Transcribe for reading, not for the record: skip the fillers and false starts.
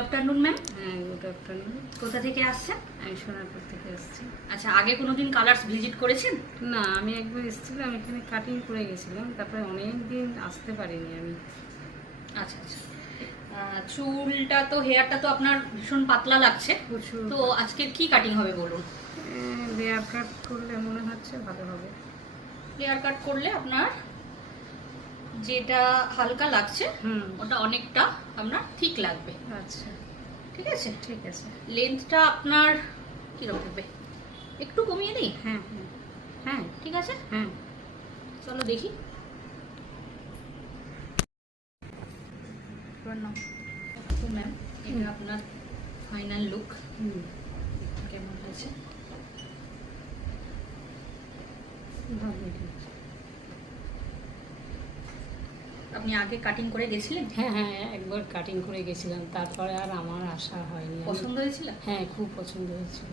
Afternoon ma'am. হ্যাঁ, good afternoon. কোথা থেকে আসছেন? আমি সোনারপুর থেকে এসেছি। আচ্ছা, আগে কোনোদিন কালার্স ভিজিট করেছেন? না, আমি একবার এসেছিলাম, এখানে কাটিং করে গেছিলাম, তারপরে অনেক দিন আসতে পারিনি আমি। আচ্ছা আচ্ছা। চুলটা তো হেয়ারটা তো আপনার ভীষণ পাতলা লাগছে, প্রচুর। তো আজকের কি কাটিং হবে বলুন? লেয়ার কাট করলে মনে হচ্ছে ভালো হবে। লেয়ার কাট করলে আপনার যেটা হালকা লাগছে ওটা অনেকটা আপনার ঠিক লাগবে। আচ্ছা, ঠিক আছে ঠিক আছে। লেন্থটা আপনার কিরকম হবে একটু কমিয়ে দিই? হ্যাঁ হ্যাঁ হ্যাঁ ঠিক আছে, হ্যাঁ। চলো দেখি। তো ম্যাম, এটা আপনার ফাইনাল লুক কেমন হয়েছে? ভালোই। আপনি আগে কাটিং করে গেছিলেন? হ্যাঁ হ্যাঁ, একবার কাটিং করে গেছিলাম, তারপরে আর আমার আশা হয়নি। পছন্দ হয়েছিল? হ্যাঁ, খুব পছন্দ হয়েছিল।